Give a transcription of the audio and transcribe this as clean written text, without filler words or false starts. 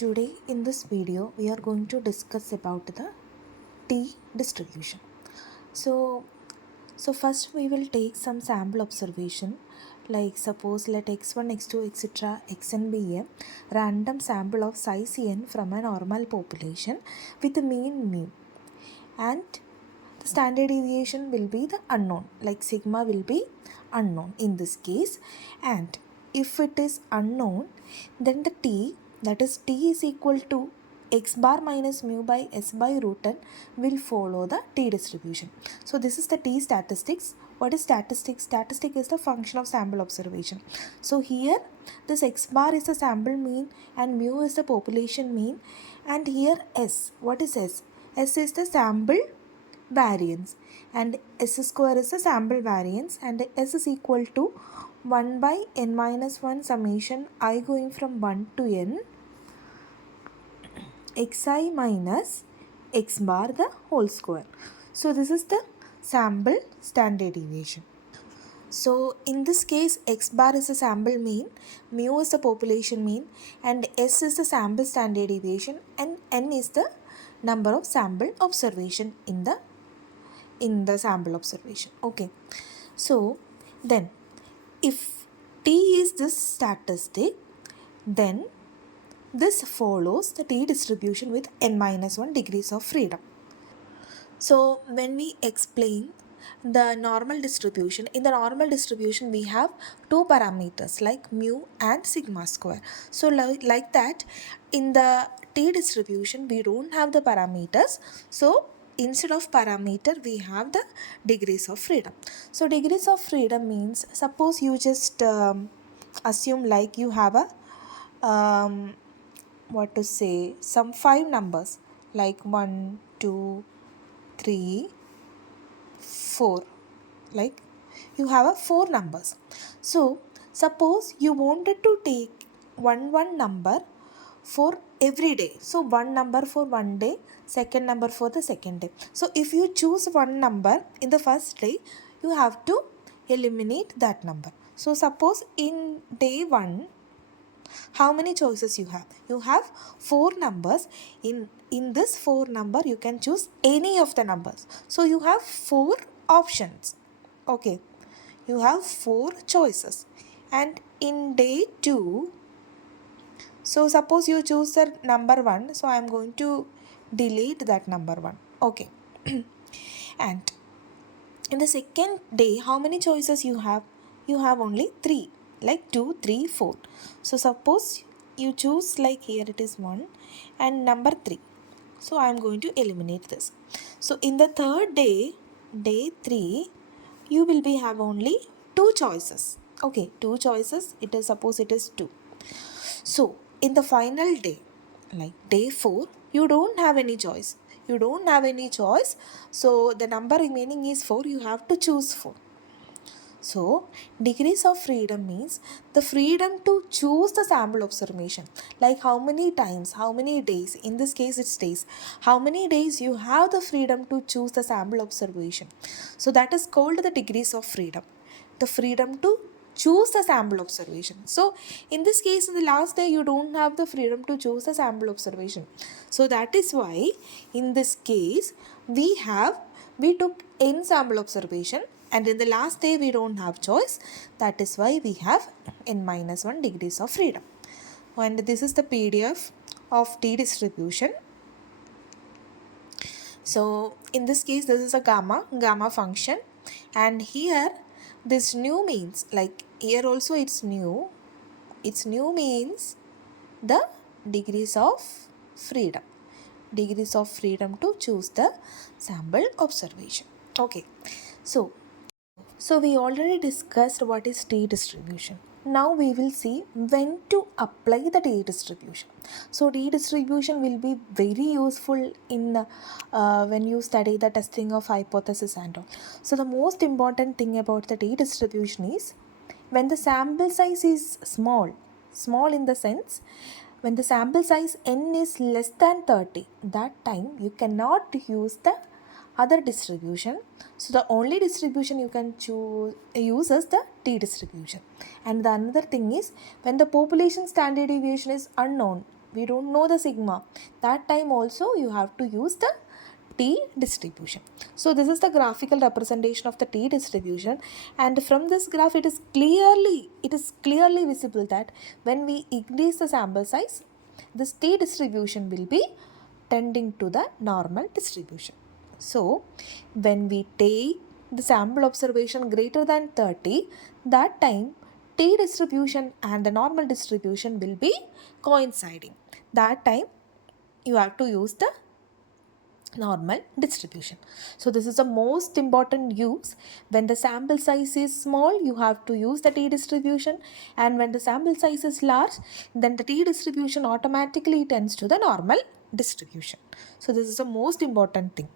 Today in this video we are going to discuss about the t distribution. So first we will take some sample observation, like suppose let x1 x2 etc xn be a random sample of size n from a normal population with a mean mu, and the standard deviation will be the unknown, like sigma will be unknown in this case. And if it is unknown, then the t, that is t is equal to x bar minus mu by s by root n, will follow the t distribution. So this is the t statistics. What is statistics? Statistic is the function of sample observation. So here this x bar is the sample mean and mu is the population mean, and here s, what is s? S is the sample variance, and s square is the sample variance, and s is equal to 1 by n minus 1 summation I going from 1 to n xi minus x bar the whole square. So this is the sample standard deviation. So in this case, x bar is the sample mean, mu is the population mean, and s is the sample standard deviation, and n is the number of sample observation in the sample observation. Okay, so then if t is this statistic, then this follows the t distribution with n minus 1 degrees of freedom. So when we explain the normal distribution, in the normal distribution we have two parameters like mu and sigma square. So like that, in the t distribution we don't have the parameters. So instead of parameter we have the degrees of freedom. So degrees of freedom means, suppose you just assume like you have a some 5 numbers like 1 2 3 4, like you have a 4 numbers. So suppose you wanted to take one number for every day. So one number for one day, second number for the second day. So if you choose one number in the first day, you have to eliminate that number. So suppose in day 1, how many choices you have? You have 4 numbers. In this 4 number you can choose any of the numbers. So you have 4 options. Okay, you have 4 choices. And in day 2, so suppose you choose the number 1, so I am going to delete that number 1. Okay. And in the second day, how many choices you have? You have only 3, like 2 3 4. So suppose you choose, like here it is 1 and number 3. So I am going to eliminate this. So in the third day, day 3, you will be have only 2 choices. Okay, 2 choices. It is, suppose it is 2. So in the final day, like day 4, you don't have any choice. You don't have any choice. So the number remaining is 4. You have to choose 4. So degrees of freedom means the freedom to choose the sample observation, like how many times, how many days, in this case it's days, how many days you have the freedom to choose the sample observation. So that is called the degrees of freedom, the freedom to choose the sample observation. So in this case, in the last day you don't have the freedom to choose the sample observation. So that is why in this case we took n sample observation, and in the last day we don't have choice. That is why we have n minus 1 degrees of freedom. And this is the PDF of t distribution. So in this case, this is a gamma function, and here this nu means, like here also it's nu means the degrees of freedom to choose the sample observation. Okay, so we already discussed what is t distribution. Now we will see when to apply the t distribution. So t distribution will be very useful in when you study the testing of hypothesis and all. So the most important thing about the t distribution is when the sample size is small in the sense, when the sample size n is less than 30, that time you cannot use the other distribution. So the only distribution you can use is the t distribution. And the another thing is, when the population standard deviation is unknown, we don't know the sigma, that time also you have to use the t distribution. So this is the graphical representation of the t distribution, and from this graph it is clearly visible that when we increase the sample size, this t distribution will be tending to the normal distribution. So when we take the sample observation greater than 30, that time t distribution and the normal distribution will be coinciding. That time you have to use the normal distribution. So this is the most important use. When the sample size is small, you have to use the t distribution, and when the sample size is large, then the t distribution automatically tends to the normal distribution. So this is the most important thing.